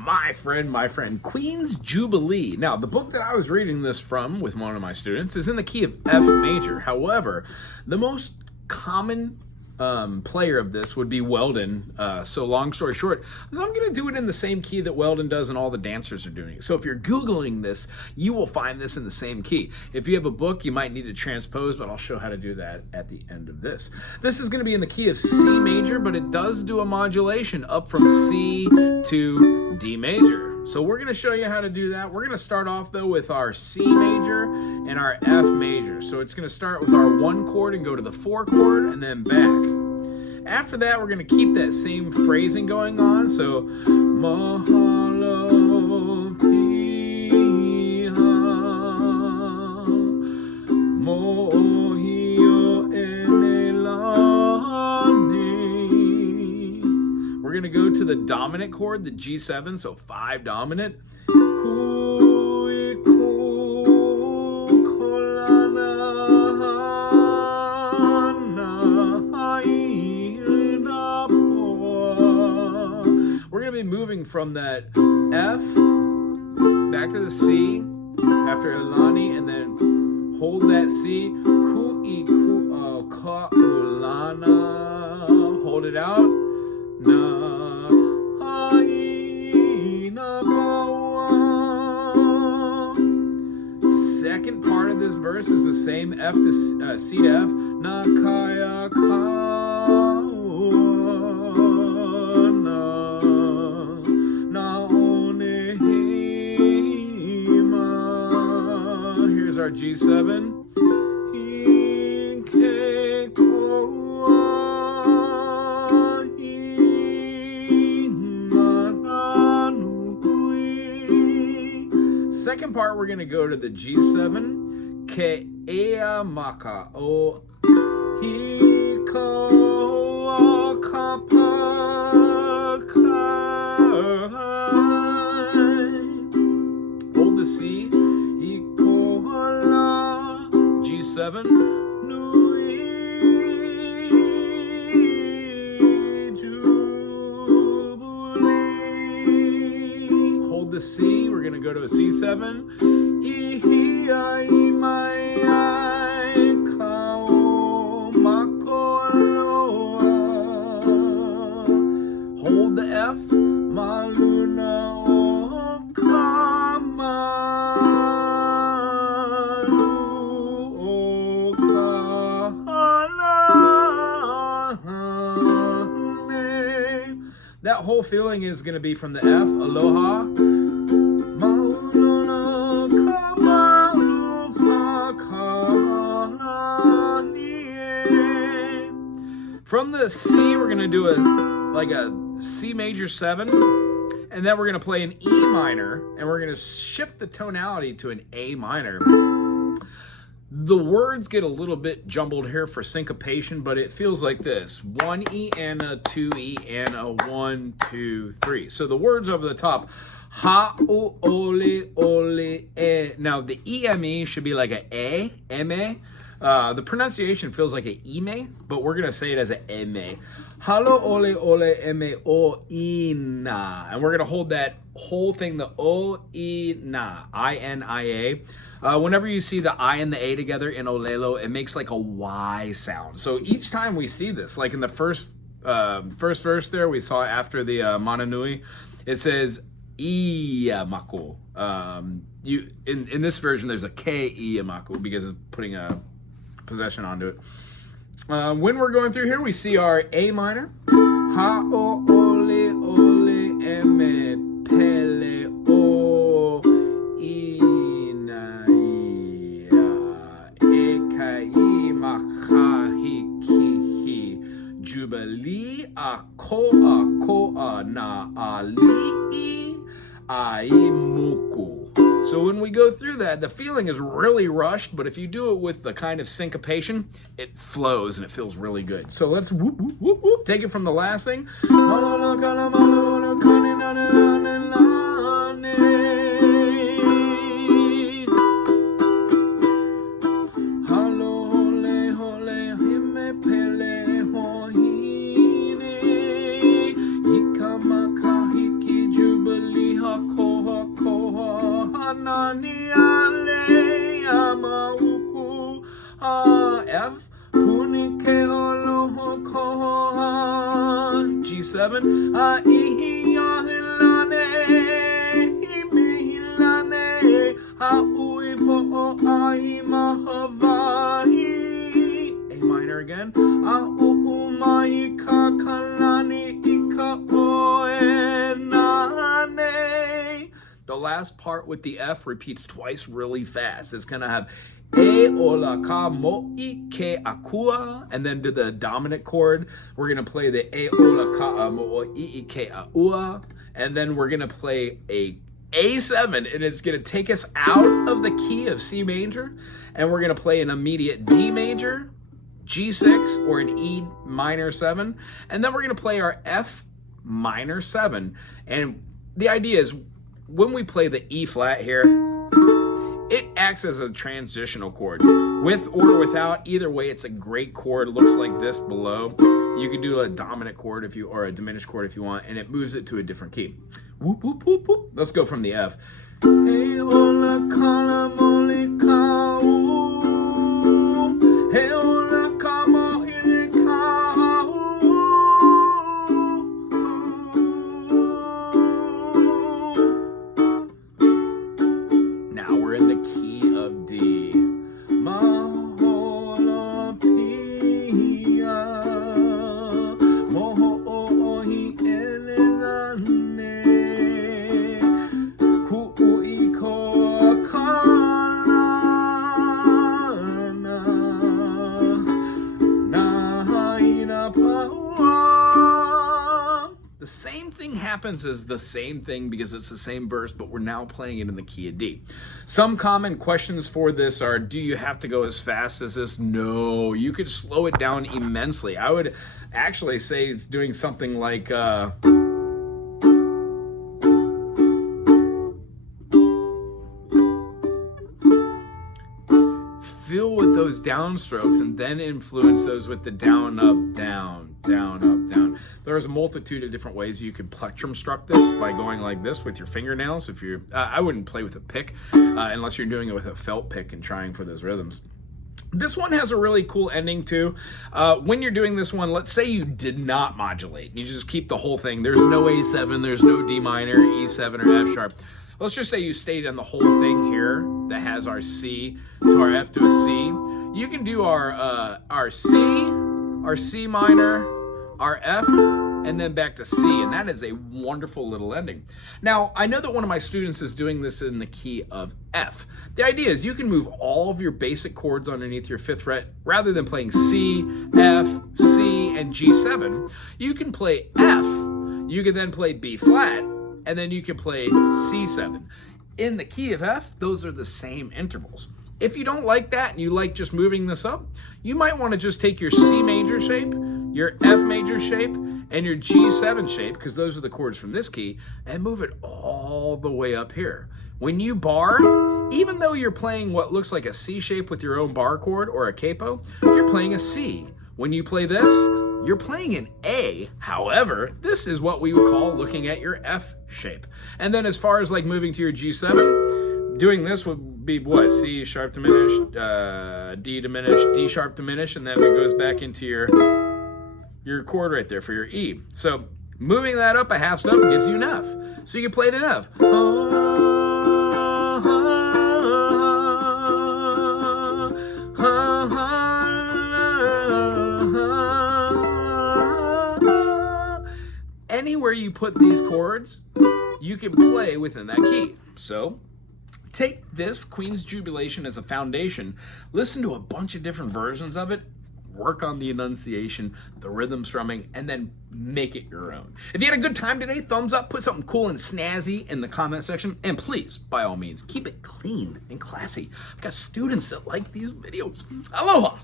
my friend, Queen's Jubilee. Now, the book that I was reading this from with one of my students is in the key of F major. However, the most common player of this would be Weldon. So long story short, I'm going to do it in the same key that Weldon does and all the dancers are doing. So if you're Googling this, you will find this in the same key. If you have a book, you might need to transpose, but I'll show how to do that at the end of this. This is going to be in the key of C major, but it does do a modulation up from C to D major. So we're going to show you how to do that. We're going to start off though with our C major and our F major. So it's going to start with our 1 chord and go to the 4 chord and then back. After that, we're going to keep that same phrasing going on. So mahalo piha mohio enelane. We're going to go to the dominant chord, the G7, so 5 dominant. Be moving from that F back to the C after Ilani, and then hold that C, hold it out, second part of this verse is the same F to C to F, nakaya ka. Here's our G7. Second part, we're going to go to the G7. Ke ea maka o hiko kapa. Hold the C, G7, hold the C, we're going to go to a C7, hold the F, maluna o kama. That whole feeling is going to be from the F, aloha. From the C, we're going to do a C major 7, and then we're going to play an E minor, and we're going to shift the tonality to an A minor. The words get a little bit jumbled here for syncopation, but it feels like this. 1 E and a 2 E and a 1, 2, 3. So the words over the top, ha, o, ole, ole, e. Now the EME should be like a eme. The pronunciation feels like a ime, but we're going to say it as a eme. Halo, ole, ole, eme, o, ina. And we're going to hold that whole thing, the o, ina, I-N-I-A. Whenever you see the I and the A together in Olelo, it makes like a Y sound. So each time we see this, like in the first verse there, we saw after the Mananui, it says Iyamaku. In this version, there's a K Iyamaku because it's putting a possession onto it. When we're going through here, we see our A minor. Ha o ole ole eme pele o ina ekai makahiki jubilee a koa na ali aimuku. So when we go through that, the feeling is really rushed, but if you do it with the kind of syncopation, it flows and it feels really good. So let's whoop, whoop, whoop, whoop. Take it from the last thing. Jubilee. nani ale amauku F punike oloho koha G7 ihi ahilane imihilane haui po ahi mahavai A minor again mai kakalani ika oenane. The last part with the F repeats twice really fast. It's gonna have E ola ka mo'i ke akua, and then to the dominant chord, we're gonna play the E ola ka mo'i ke aua, and then we're gonna play a A7, and it's gonna take us out of the key of C major, and we're gonna play an immediate D major, G6, or an E minor 7, and then we're gonna play our F minor 7. And the idea is, when we play the E flat here, it acts as a transitional chord. With or without, either way, it's a great chord. It looks like this below. You can do a dominant chord if you, or a diminished chord if you want, and it moves it to a different key. Whoop, whoop, whoop, whoop. Let's go from the F. Hey, ola, kala, moli, ka, ooh. Hey, ola, ka, mo, ili, ka, ooh. Now we're in the key of D. Mahola, pia, moho, ohi, elelane, ku'uiko, kalana, nahaina, paua. The same thing happens as the same thing because it's the same verse, but we're now playing it in the key of D. Some common questions for this are, do you have to go as fast as this? No, you could slow it down immensely. I would actually say it's doing something like feel with those downstrokes and then influence those with the down, up, down, down, up, down. There's a multitude of different ways you could plectrum struck this by going like this with your fingernails. If you're, I wouldn't play with a pick unless you're doing it with a felt pick and trying for those rhythms. This one has a really cool ending too. When you're doing this one, let's say you did not modulate. You just keep the whole thing. There's no A7, there's no D minor, E7, or F sharp. Let's just say you stayed on the whole thing here that has our C to our F to a C. You can do our C, our C minor, our F, and then back to C, and that is a wonderful little ending. Now, I know that one of my students is doing this in the key of F. The idea is you can move all of your basic chords underneath your 5th fret. Rather than playing C, F, C, and G7, you can play F, you can then play B flat, and then you can play C7. In the key of F, those are the same intervals. If you don't like that and you like just moving this up, you might want to just take your C major shape, your F major shape, and your G7 shape, because those are the chords from this key, and move it all the way up here. When you bar, even though you're playing what looks like a C shape with your own bar chord or a capo, you're playing a C. When you play this, you're playing an A. However, this is what we would call looking at your F shape. And then as far as like moving to your G7, doing this would be what? C sharp diminished, D diminished, D sharp diminished, and then it goes back into your chord right there for your E. So moving that up a half step gives you an F. So you can play it in F. Anywhere you put these chords, you can play within that key. So take this Queen's Jubilation as a foundation, listen to a bunch of different versions of it, work on the enunciation, the rhythm strumming, and then make it your own. If you had a good time today, thumbs up, put something cool and snazzy in the comment section, and please, by all means, keep it clean and classy. I've got students that like these videos. Aloha!